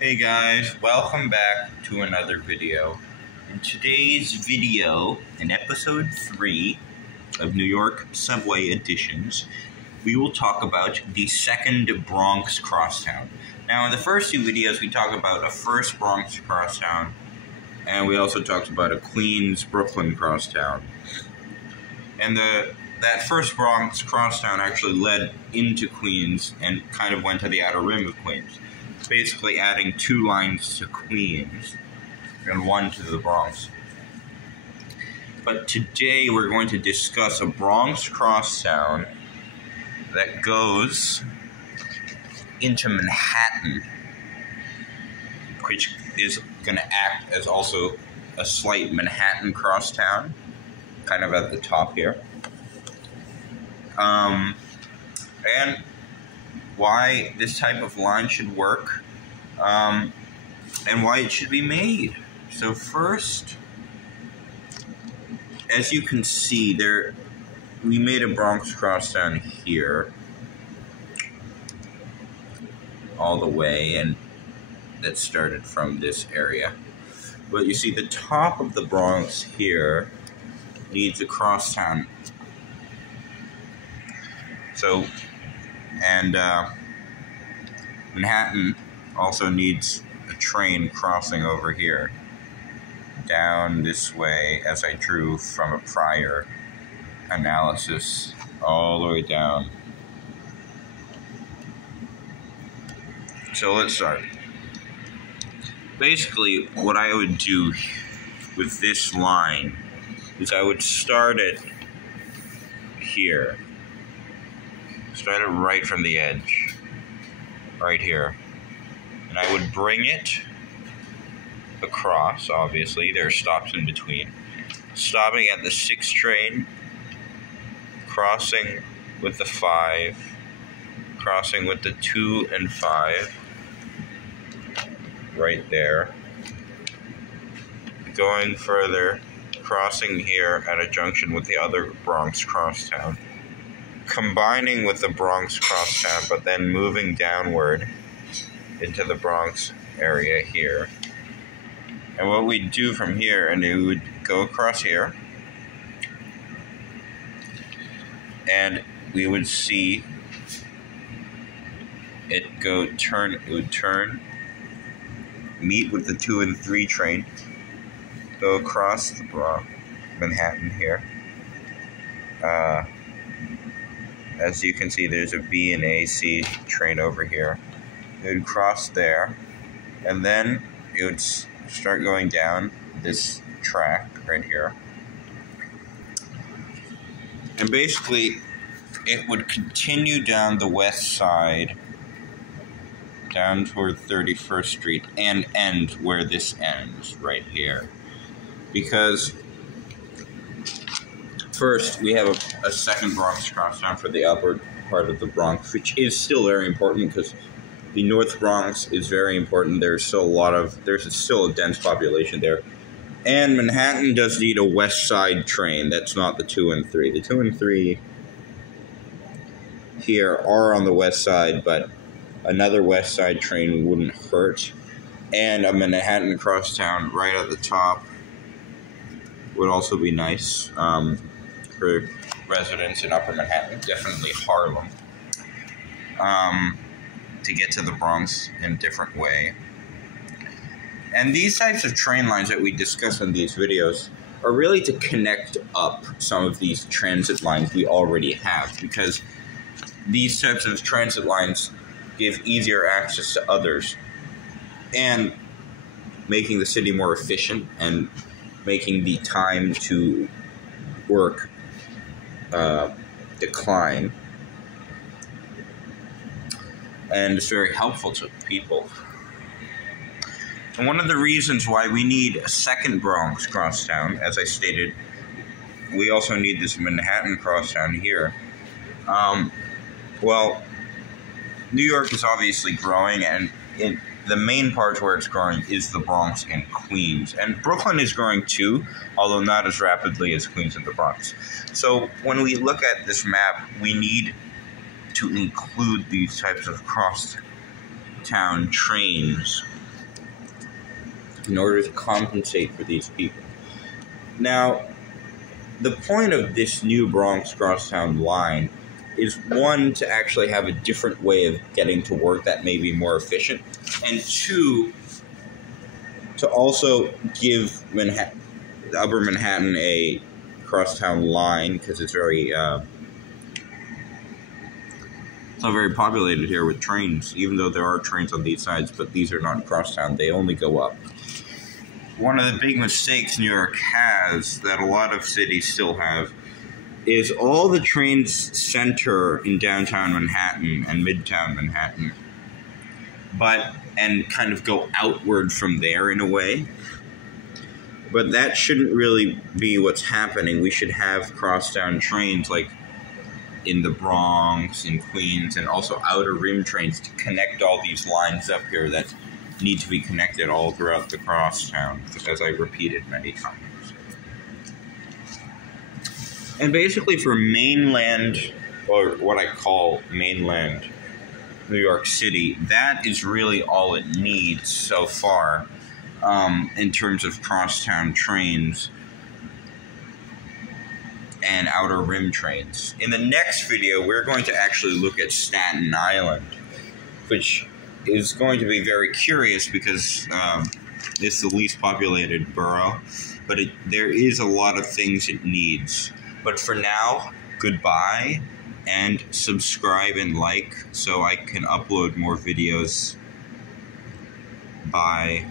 Hey guys, welcome back to another video. In today's video, in episode 3 of New York Subway Editions, we will talk about the second Bronx crosstown. Now, in the first two videos, we talked about a first Bronx crosstown, and we also talked about a Queens-Brooklyn crosstown. And that first Bronx crosstown actually led into Queens and kind of went to the outer rim of Queens. Basically adding 2 lines to Queens and 1 to the Bronx. But today we're going to discuss a Bronx crosstown that goes into Manhattan, which is going to act as also a slight Manhattan crosstown, kind of at the top here. And why this type of line should work, and why it should be made. So first, as you can see, we made a Bronx crosstown here, all the way, and that started from this area. But you see, the top of the Bronx here needs a crosstown. So, and Manhattan also needs a train crossing over here, down this way, as I drew from a prior analysis, all the way down. So let's start. Basically, what I would do with this line is I would start it here. Start it right from the edge, right here. And I would bring it across, obviously. There are stops in between. Stopping at the 6 train, crossing with the 5, crossing with the 2 and 5, right there. Going further, crossing here at a junction with the other Bronx crosstown. Combining with the Bronx crosstown, but then moving downward into the Bronx area here. And what we do from here, and it would go across here, and we would see it would turn, meet with the 2 and 3 train, go across the Manhattan here. As you can see, there's a B and A, C train over here. It would cross there, and then it would start going down this track right here. And basically, it would continue down the west side, down toward 31st Street, and end where this ends, right here. Because first, we have a second Bronx crosstown for the upper part of the Bronx, which is still very important because the North Bronx is very important. There's still a dense population there. And Manhattan does need a west side train. That's not the 2 and 3. The 2 and 3 here are on the west side, but another west side train wouldn't hurt. And a Manhattan crosstown right at the top would also be nice. For residents in Upper Manhattan, definitely Harlem, to get to the Bronx in a different way. And these types of train lines that we discuss in these videos are really to connect up some of these transit lines we already have, because these types of transit lines give easier access to others, and making the city more efficient and making the time to work decline, and it's very helpful to people. And one of the reasons why we need a second Bronx crosstown, as I stated, we also need this Manhattan crosstown here. Well, New York is obviously growing, and the main part where it's growing is the Bronx and Queens. And Brooklyn is growing too, although not as rapidly as Queens and the Bronx. So when we look at this map, we need to include these types of crosstown trains in order to compensate for these people. Now, the point of this new Bronx Crosstown line is, one, to actually have a different way of getting to work that may be more efficient, and two, to also give Upper Manhattan a crosstown line, because it's not very populated here with trains, even though there are trains on these sides, but these are not crosstown. They only go up. One of the big mistakes New York has, that a lot of cities still have, is all the trains center in downtown Manhattan and midtown Manhattan, and kind of go outward from there in a way. But that shouldn't really be what's happening. We should have crosstown trains like in the Bronx, in Queens, and also outer rim trains to connect all these lines up here that need to be connected all throughout the crosstown, as I repeated many times. And basically for mainland, or what I call mainland New York City, that is really all it needs so far in terms of crosstown trains and outer rim trains. In the next video, we're going to actually look at Staten Island, which is going to be very curious because it's the least populated borough, but there is a lot of things it needs. But for now, goodbye, and subscribe and like so I can upload more videos. Bye.